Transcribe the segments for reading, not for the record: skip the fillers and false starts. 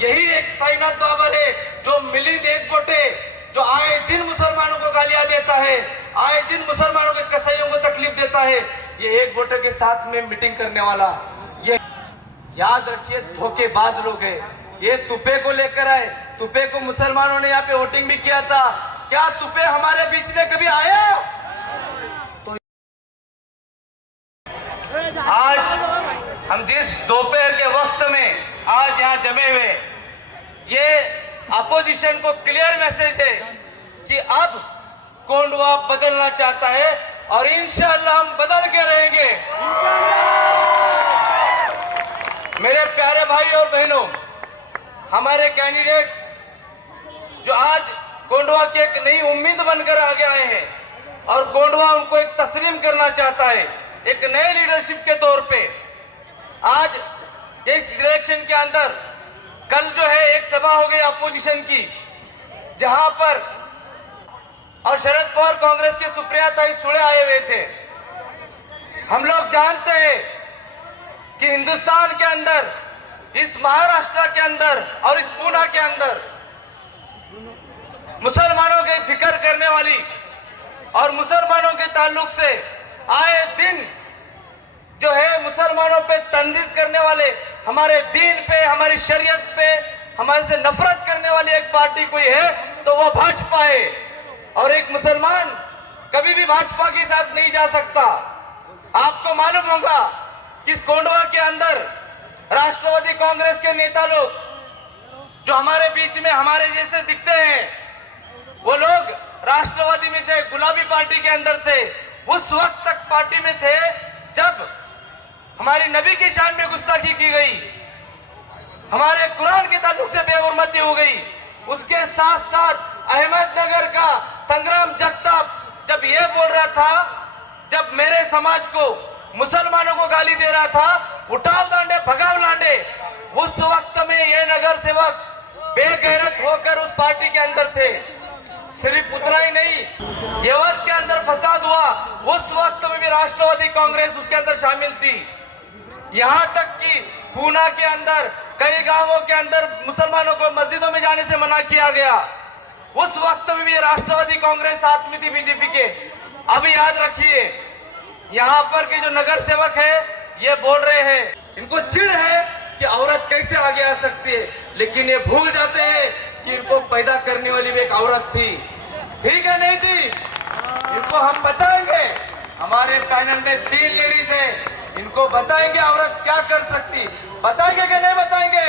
यही एक साईनाथ बाबर है जो मिलिंद एकबोटे, जो आए दिन मुसलमानों को गालियां देता है, आए दिन मुसलमानों के कसाईयों को तकलीफ देता है, ये एकबोटे के साथ में मीटिंग करने वाला, ये याद रखिए धोखेबाज लोग हैं। ये तुपे को लेकर आए, तुपे को मुसलमानों ने यहाँ पे वोटिंग भी किया था, क्या तुपे हमारे बीच में कभी आया? तो आज हम जिस दोपहर के वक्त में आज यहाँ जमे हुए, ये अपोजिशन को क्लियर मैसेज है कि अब कोंडवा बदलना चाहता है और इंशाअल्लाह हम बदल के रहेंगे। मेरे प्यारे भाई और बहनों, हमारे कैंडिडेट जो आज कोंडवा के एक नई उम्मीद बनकर आगे आए हैं और कोंडवा उनको एक तस्लीम करना चाहता है एक नए लीडरशिप के तौर पे। आज इस इलेक्शन के अंदर कल जो है एक सभा हो गई अपोजिशन की, जहां पर और शरद पवार कांग्रेस के सुप्रिया ताई सुळे आए हुए थे। हम लोग जानते हैं कि हिंदुस्तान के अंदर, इस महाराष्ट्र के अंदर और इस पूना के अंदर मुसलमानों की फिक्र करने वाली और मुसलमानों के ताल्लुक से आए दिन जो है मुसलमानों पे तंजीज करने वाले, हमारे दीन पे, हमारी शरीयत पे, हमारे से नफरत करने वाली एक पार्टी कोई है तो वो भाजपा है। और एक मुसलमान कभी भी भाजपा के साथ नहीं जा सकता। आपको मालूम होगा कि कोंडवा के अंदर राष्ट्रवादी कांग्रेस के नेता लोग जो हमारे बीच में हमारे जैसे दिखते हैं, वो लोग राष्ट्रवादी में थे, गुलाबी पार्टी के अंदर थे, उस वक्त तक पार्टी में थे जब हमारी नबी की शान में गुस्ताखी की गई, हमारे कुरान के ताल्लुक से बेहुरमती हो गई। उसके साथ साथ अहमदनगर का संग्राम जगताप जब ये बोल रहा था, जब मेरे समाज को मुसलमानों को गाली दे रहा था, उठाव लांडे भगाव लांडे, उस वक्त में ये नगर सेवक बेगैरत होकर उस पार्टी के अंदर थे। सिर्फ उतना ही नहीं, येवत के अंदर फसाद हुआ, उस वक्त में भी राष्ट्रवादी कांग्रेस उसके अंदर शामिल थी। यहाँ तक कि पूना के अंदर कई गांवों के अंदर मुसलमानों को मस्जिदों में जाने से मना किया गया, उस वक्त में भी राष्ट्रवादी कांग्रेस साथ में थी बीजेपी के। अभी याद रखिए, यहाँ पर के जो नगर सेवक है ये बोल रहे हैं, इनको चिढ़ है कि औरत कैसे आगे आ सकती है, लेकिन ये भूल जाते हैं कि इनको पैदा करने वाली भी एक औरत थी। ठीक है, नहीं थी? इनको हम बताएंगे, हमारे पैनल में 3 लेडीज है, इनको बताएंगे औरत क्या कर सकती, बताएंगे कि नहीं बताएंगे?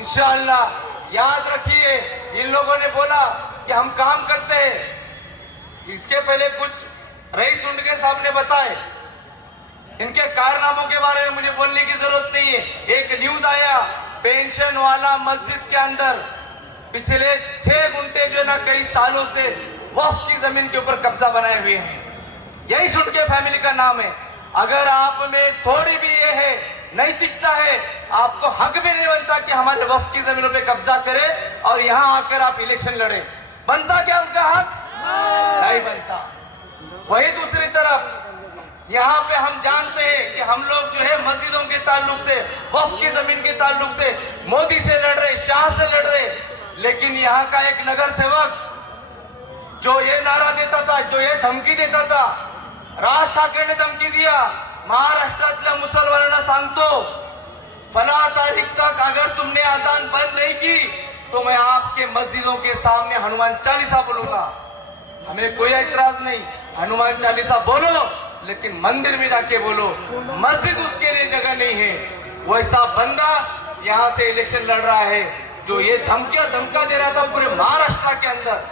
इंशाअल्लाह। याद रखिए, इन लोगों ने बोला कि हम काम करते हैं, इसके पहले कुछ रईस उंडके साहब ने बताए, इनके कारनामों के बारे में मुझे बोलने की जरूरत नहीं है। एक न्यूज आया, पेंशन वाला मस्जिद के अंदर पिछले 6 गुंठे जो है ना कई सालों से वक्फ की जमीन के ऊपर कब्जा बनाए हुए हैं। यही सुंडके फैमिली का नाम है। अगर आप में थोड़ी भी ये है, नैतिकता है, आपको हक भी नहीं बनता कि हमारे वक्फ की जमीनों पे कब्जा करे और यहाँ आकर आप इलेक्शन लड़े। बनता क्या उनका हक? नहीं बनता। वही दूसरी तरफ यहाँ पे हम जानते हैं कि हम लोग जो है मस्जिदों के ताल्लुक से, वक्फ की जमीन के ताल्लुक से मोदी से लड़ रहे, शाह से लड़ रहे, लेकिन यहाँ का एक नगर सेवक जो ये नारा देता था, जो ये धमकी देता था, राज ठाकरे ने धमकी दिया, महाराष्ट्रातल्या मुसलमानांना सांगतो, फला तारीख तक अगर तुमने अजान बंद नहीं की तो मैं आपके मस्जिदों के सामने हनुमान चालीसा बोलूंगा। हमें कोई ऐतराज नहीं, हनुमान चालीसा बोलो, लेकिन मंदिर में जाके बोलो, मस्जिद उसके लिए जगह नहीं है। वैसा बंदा यहाँ से इलेक्शन लड़ रहा है जो ये धमका दे रहा था पूरे महाराष्ट्र के अंदर।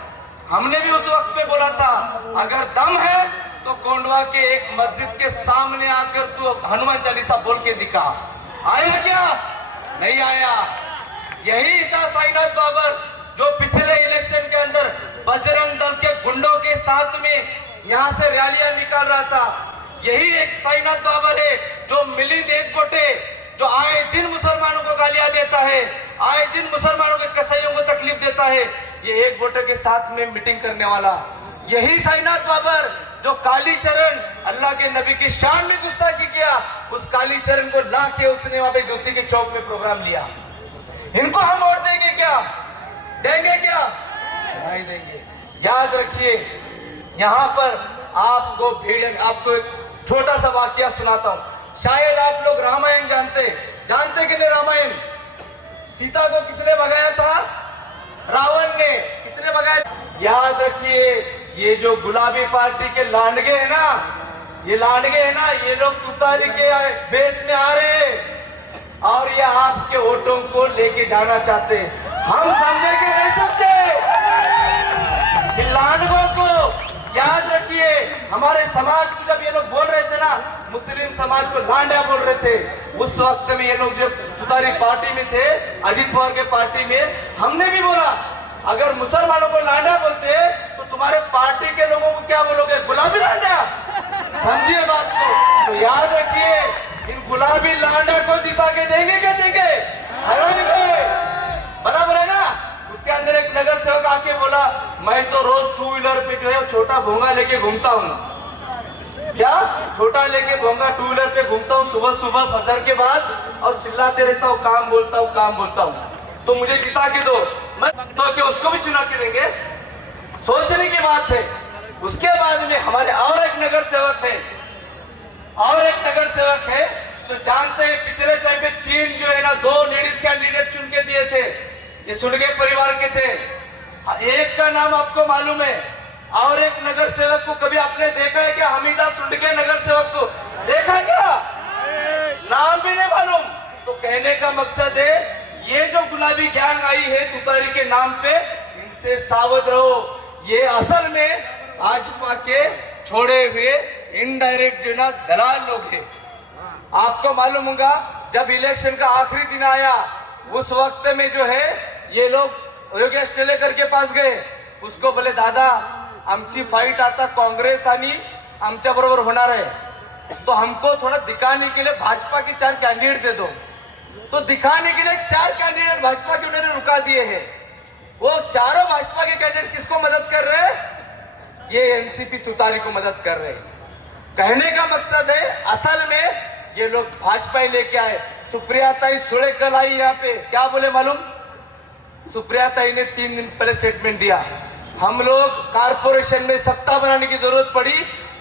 हमने भी उस वक्त पे बोला था, अगर दम है तो कोंडवा के एक मस्जिद के सामने आकर तू हनुमान चालीसा बोल के दिखा। आया क्या? नहीं आया। यही था साईनाथ बाबर जो पिछले इलेक्शन के अंदर बजरंग दल के गुंडों के साथ में यहाँ से रैलियां निकाल रहा था। यही एक साईनाथ बाबर है जो मिलिंद एकबोटे, जो आए दिन मुसलमानों को गालियां देता है, आए दिन मुसलमानों के कसाईयों को तकलीफ देता है, ये एकबोटे के साथ में मीटिंग करने वाला। यही साईनाथ बाबर जो काली चरण, अल्लाह के नबी की शान में गुस्ताखी किया, उस काली चरण को ला के उसने वहां पे ज्योति के चौक में प्रोग्राम लिया। इनको हम वोट देंगे क्या? देंगे क्या? नहीं देंगे। याद रखिए, यहाँ पर आपको एक छोटा सा वाकया सुनाता हूँ। शायद आप लोग रामायण जानते कि नहीं? रामायण, सीता को किसने भगाया था? रावण ने। किसने भगाया? याद रखिए, ये जो गुलाबी पार्टी के लांडगे है ना, ये लोग तुतारी के बेस में आ रहे हैं और ये आपके वोटों को लेके जाना चाहते हैं। हम समझे के नहीं सकते कि लांडगों को। याद रखिए, हमारे समाज को जब ये लोग बोल रहे थे ना, मुस्लिम समाज को लांडा बोल रहे थे, उस वक्त में ये लोग जब तुतारी पार्टी में थे, अजीत पवार के पार्टी में, हमने भी बोला अगर मुसलमानों को लांडा बोलते तो तुम्हारे पार्टी के लोगों को क्या बोलोगे? गुलाबी लांडा। समझिए बात को। तो याद रखिए, इन गुलाबी लांडा को जिता के देंगे क्या? देंगे। बराबर है ना? उसके अंदर एक नगर सेवक आके बोला, मैं तो रोज 2 व्हीलर पे जो है छोटा भोंगा लेके घूमता हूँ। क्या? छोटा लेके भोंगा 2 व्हीलर पे घूमता हूँ सुबह सुबह फजर के बाद और चिल्लाते रहता हूँ, काम बोलता हूँ। तो मुझे जिता के दो। मैं तो क्या उसको भी चुना के देंगे? सोचने की बात है। उसके बाद में हमारे और एक नगर सेवक है, तो जानते हैं पिछले टाइम पे 3 जो है ना 2 लेडीज कैंडिडेट चुन के दिए थे, ये सुंडगे परिवार के थे। एक का नाम आपको मालूम है, और एक नगर सेवक को कभी आपने देखा है क्या? हमीदा सुंडगे नगर सेवक को देखा क्या? नाम भी नहीं मालूम। तो कहने का मकसद है, ये जो गुलाबी गैंग आई है तुतारी के नाम पे, इनसे सावध रहो। ये असल में भाजपा के छोड़े हुए इनडायरेक्ट जो ना दलाल लोग हैं। आपको मालूम होगा, जब इलेक्शन का आखिरी दिन आया, उस वक्त में जो है ये लोग योगेश टेलेकर के पास गए, उसको बोले दादा आमची फाइट आता कांग्रेस आणि आमच्या बरोबर होणार है, तो हमको थोड़ा दिखाने के लिए भाजपा के 4 कैंडिडेट दे दो। तो दिखाने के लिए 4 कैंडिडेट भाजपा के उन्होंने रुका दिए हैं। वो चारों भाजपा के कैंडिडेट किसको मदद कर रहे हैं? ये एनसीपी तुतारी को मदद कर रहे हैं। कहने का मकसद है, असल में ये लोग भाजपा ही लेके आए। सुप्रिया ताई सुळे कल आई यहाँ पे, क्या बोले मालूम? सुप्रिया ताई ने 3 दिन पहले स्टेटमेंट दिया, हम लोग कारपोरेशन में सत्ता बनाने की जरूरत पड़ी,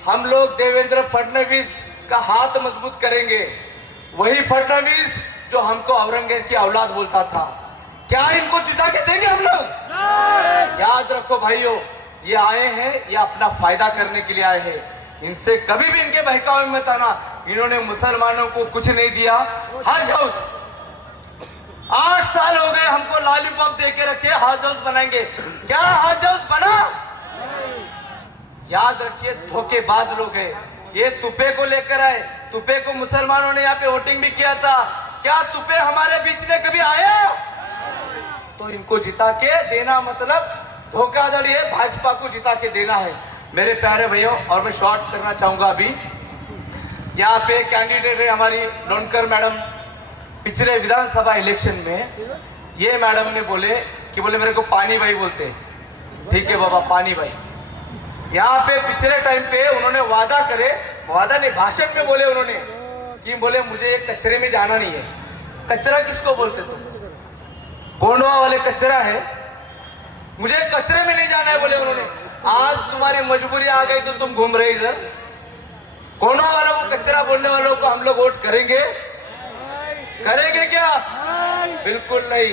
हम लोग देवेंद्र फडणवीस का हाथ मजबूत करेंगे। वही फडणवीस जो हमको औरंगजेब की औलाद बोलता था। क्या इनको जिता के देंगे हम लोग? याद रखो भाइयों, ये आए हैं, ये अपना फायदा करने के लिए आए हैं। इनसे कभी भी इनके बहकावे में था ना, इन्होंने मुसलमानों को कुछ नहीं दिया। हज हाउस 8 साल हो गए हमको लॉलीपॉप दे के रखे, हज हाउस बनाएंगे। क्या हज हाउस बना? याद रखिए, धोखेबाज लोग हैं। ये तुपे को लेकर आए, तुपे को मुसलमानों ने यहाँ पे वोटिंग भी किया था। क्या तुपे हमारे बीच में कभी आया? तो इनको जिता के देना मतलब धोखाधड़ी है, भाजपा को जिता के देना है। मेरे प्यारे भाइयों, और मैं शॉर्ट करना चाहूंगा अभी। यहाँ पे कैंडिडेट है हमारी लोनकर मैडम। पिछले विधानसभा इलेक्शन में ये मैडम ने बोले मेरे को पानी भाई बोलते हैं। ठीक है बाबा, पानी भाई। यहाँ पे पिछले टाइम पे उन्होंने वादा नहीं, भाषण में बोले उन्होंने कि बोले मुझे ये कचरे में जाना नहीं है। कचरा किसको बोलते तुम? गोंडवा वाले कचरा है, मुझे कचरे में नहीं जाना है बोले उन्होंने। आज तुम्हारी मजबूरी आ गई तो तुम घूम रहे इधर। गोंडवा वालों को कचरा बोलने वालों को हम लोग वोट करेंगे क्या? बिल्कुल नहीं।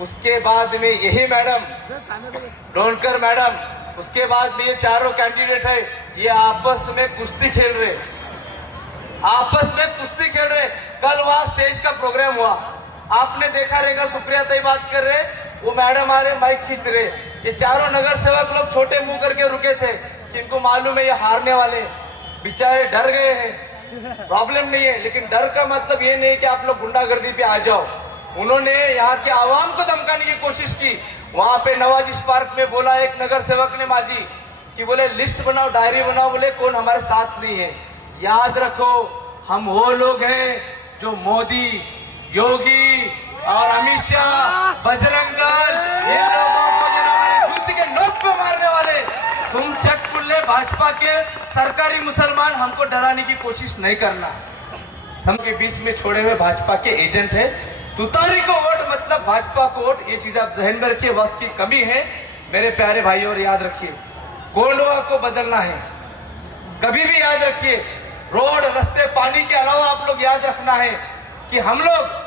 उसके बाद में यही मैडम लोनकर मैडम, उसके बाद में ये चारों कैंडिडेट है, ये आपस में कुश्ती खेल रहे। कल वहां स्टेज का प्रोग्राम हुआ, आपने देखा रहेगा, सुप्रिया ताई बात कर रहे, वो मैडम आ रहे माइक खींच रहे। ये चारों नगर सेवक लोग छोटे मुंह करके रुके थे कि इनको मालूम है ये हारने वाले, बेचारे डर गए हैं। प्रॉब्लम नहीं है, लेकिन डर का मतलब ये नहीं कि आप लोग गुंडागर्दी पे आ जाओ। उन्होंने यहाँ के आवाम को धमकाने की कोशिश की। वहां पे नवाजिश पार्क में बोला एक नगर सेवक ने माजी कि बोले लिस्ट बनाओ, डायरी बनाओ, बोले कौन हमारे साथ नहीं है। याद रखो, हम वो लोग हैं जो मोदी, योगी और अमित शाह, बजरंग दल, ये लोगों को हमारे जूती के नोक पे मारने वाले, तुम चटकुल्ले भाजपा के सरकारी मुसलमान, हमको डराने की कोशिश नहीं करना। हम के बीच में छोड़े हुए भाजपा के एजेंट है। तुतारी को वोट मत मतलब भाजपा को वोट, ये चीज आप जहन में रखिए। वक्त की कमी है मेरे प्यारे भाई, और याद रखिए कोंडवा को बदलना है। कभी भी याद रखिए, रोड रास्ते पानी के अलावा आप लोग याद रखना है कि हम लोग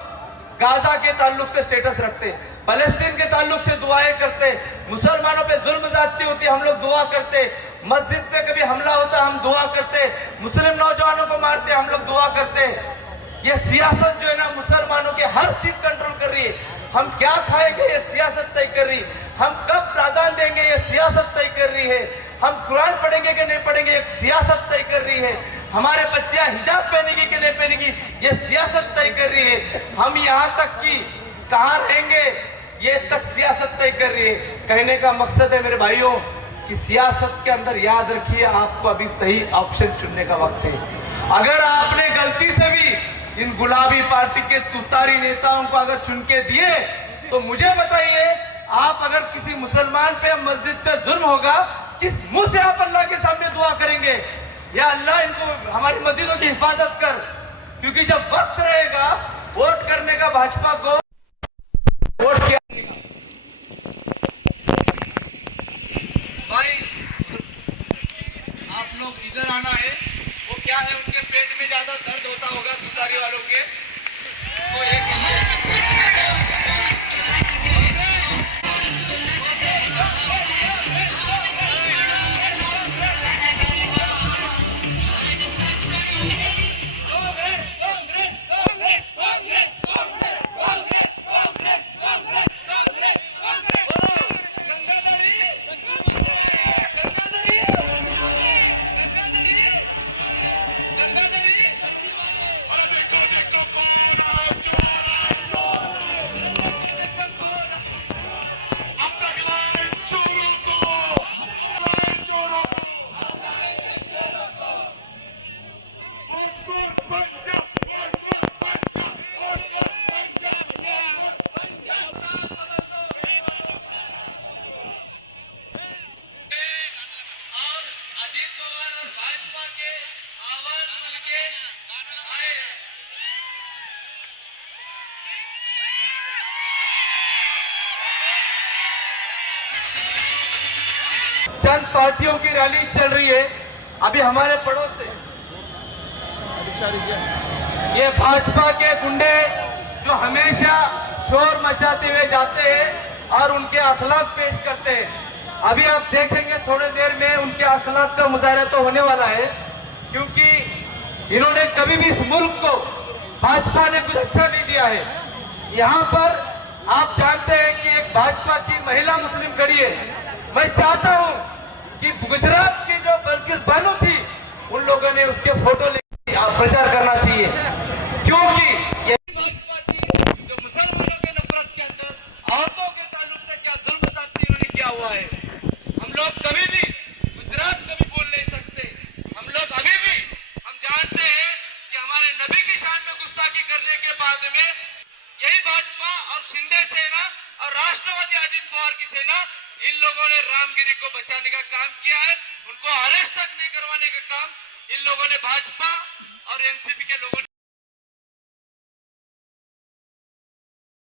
गाजा के ताल्लुक से स्टेटस रखते, फलस्तीन के ताल्लुक से दुआएं करते, मुसलमानों पे जुल्म ज्यादती होती हम लोग दुआ करते, मस्जिद पे कभी हमला होता हम दुआ करते, मुस्लिम नौजवानों को मारते हम लोग दुआ करते। ये सियासत जो है ना मुसलमानों के हर चीज कंट्रोल कर रही है। हम क्या खाएंगे ये सियासत तय कर रही है, हम कब अजान देंगे ये सियासत तय कर रही है, हम कुरान पढ़ेंगे कि नहीं पढ़ेंगे ये सियासत तय कर रही है, हमारे बच्चियां हिजाब पहनेगी कि नहीं पहनेगी ये सियासत तय कर रही है, हम यहाँ तक कि कहाँ रहेंगे ये तक सियासत तय कर रही है। कहने का मकसद है मेरे भाइयों कि सियासत के अंदर याद रखिए आपको अभी सही ऑप्शन चुनने का वक्त है। अगर आपने गलती से भी इन गुलाबी पार्टी के तुतारी नेताओं को अगर चुन के दिए तो मुझे बताइए, आप अगर किसी मुसलमान पे मस्जिद पे जुल्म होगा किस मुंह से आप अल्लाह के सामने दुआ करेंगे, या अल्लाह इनको हमारी मस्जिदों की हिफाजत कर। क्योंकि जब वक्त रहेगा वोट करने का भाजपा को वोट किया भाई, आप लोग इधर आना है। वो क्या है उनके पेट में ज्यादा दर्द होता होगा तुतारी वालों के, तो एक चंद पार्टियों की रैली चल रही है अभी हमारे पड़ोस से। ये भाजपा के गुंडे जो हमेशा शोर मचाते हुए जाते हैं और उनके अखलाक पेश करते हैं। अभी आप देखेंगे थोड़ी देर में उनके अखलाक का मुजाहरा तो होने वाला है, क्योंकि इन्होंने कभी भी इस मुल्क को भाजपा ने कुछ अच्छा नहीं दिया है। यहाँ पर आप जानते हैं कि एक भाजपा की महिला मुस्लिम खड़ी है। मैं चाहता हूँ कि गुजरात की जो बल्किस बानो थी उन लोगों ने उसके फोटो प्रचार करना चाहिए, क्योंकि यही भाजपा थी जो मुसलमानों के नफरत के अंदर औरतों के ताल्लुक से क्या जुल्म साथी उन्होंने किया हुआ है। हम लोग कभी भी गुजरात कभी बोल नहीं सकते। हम लोग अभी भी हम जानते हैं कि हमारे नबी की शान में गुस्ताखी करने के बाद में यही भाजपा और शिंदे सेना और राष्ट्रवादी अजित पवार की सेना इन लोगों ने रामगिरी को बचाने का काम किया है। उनको अरेस्ट तक नहीं करवाने का काम इन लोगों ने भाजपा और एनसीपी के लोगों ने